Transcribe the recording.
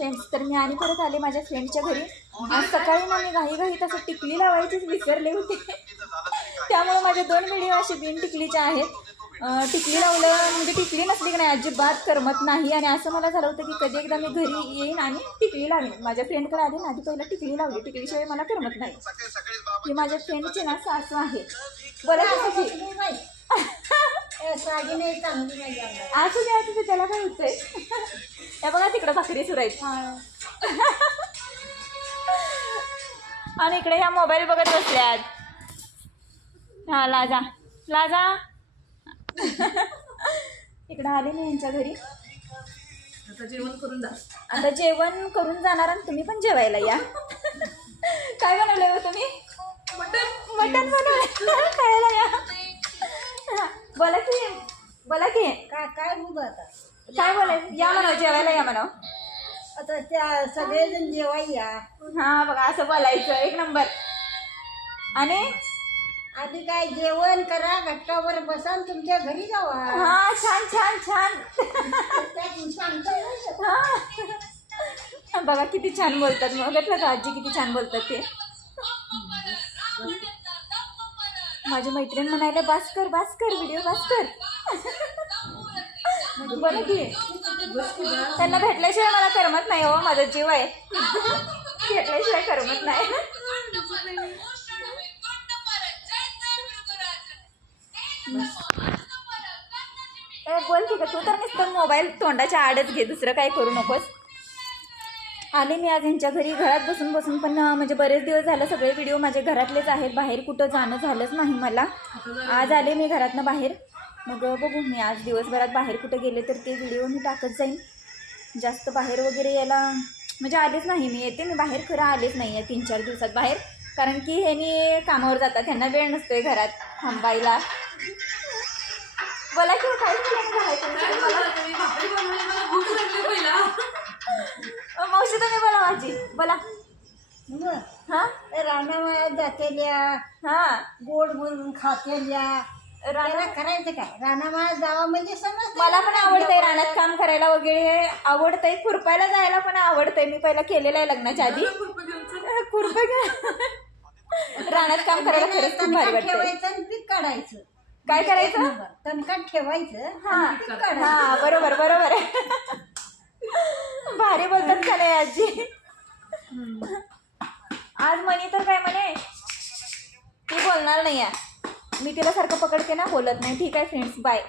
Friends. तर मी आणि परत आले माझ्या फ्रेंडच्या घरी. आज सकाळी ना मी घाईघाईत असं टिकली लावायचीच विसरले होते. त्यामुळे माझे 2 व्हिडिओ असे बिन टिकलीचे आहेत. टिकली लावलं म्हणजे टिकली नसली की नाही अजिबात करमत नाही. आणि असं मला झालं होतं की कधी एकदा मी घरी येईन आणि टिकली लावेन. माझ्या फ्रेंडकडे आली ना आधी पहिला टिकली लावली. टिकलीशिवाय मला करमत नाही. ही माझ्या फ्रेंडची ना सासू आहे. बोला की साडी नाही चांगली नाही असू दे असू दे त्याला काय होतंय. त्या बघा तिकडं भाकरी सुरायची आणि इकडे ह्या मोबाईल बघत बसल्यात. हा लाजा लाजा इकडं आले मी यांच्या घरी. आता जेवण करून जा. आता जेवण करून जाणार आणि तुम्ही पण जेवायला या. काय बनवलंय हो तुम्ही? मटण बनवलंय. खायला या. बोला की बोला की काय बघू आता काय बोलायचं. या म्हणाव जेवायला या म्हणाव. आता त्या सगळेजण जेवाय या. हा बघा असं बोलायचं. एक नंबर. आणि आधी काय जेवण करा घट्टावर बसा आणि तुमच्या घरी जावा. हा छान छान छान. हा बघा किती छान बोलतात. मग बघितलं का आजी किती छान बोलतात ते. माझी मैत्रीण म्हणायला बास कर व्हिडिओ बास कर. बरं की त्यांना भेटल्याशिवाय मला करमत नाही हो. माझा जीव आहे. भेटल्याशिवाय करमत नाही. बोल की का तू तर नुसतं मोबाईल तोंडाच्या आडच घे. दुसरं काय करू नकोस. आले मी आज यांच्या घरी घरात बसून पण म्हणजे बरेच दिवस झालं सगळे व्हिडिओ माझे घरातलेच आहेत. बाहेर कुठं जाणं झालंच नाही मला. आज आले मी घरातनं बाहेर. मग बघू मी आज दिवसभरात बाहेर कुठं गेले तर ते व्हिडिओ मी टाकत जाईन. जास्त बाहेर वगैरे यायला म्हणजे आलेच नाही मी. येते मी बाहेर खरं आलेच नाही आहे 3-4 दिवसात बाहेर. कारण की ह्यांनी कामावर जातात. त्यांना वेळ नसतोय घरात थांबायला. बोला की काय मावशी तुम्ही बोला माझी बोला. हा रानामाळ्यात जातेल्या हा गोड बोलून खातेल्या राणा करायचं काय. रानामाळ्यात जावा म्हणजे समज. मला पण आवडतंय रानात काम करायला वगैरे आवडतंय. खुरपायला जायला पण आवडतंय. मी पहिला केलेलं आहे लग्नाच्या आधी. खुरप रानात काम करायला खरंच खूप भारी वाटतं. ठेवायचं आणि पीक काढायचं. काय करायचं? तणकात ठेवायचं. हा बरोबर बरोबर आहे. भारी बोलतात का नाही आजी. आज म्हणे तर काय म्हणे ती बोलणार नाही आहे. मी तिला सारखं पकडते ना बोलत नाही. ठीक आहे फ्रेंड्स बाय.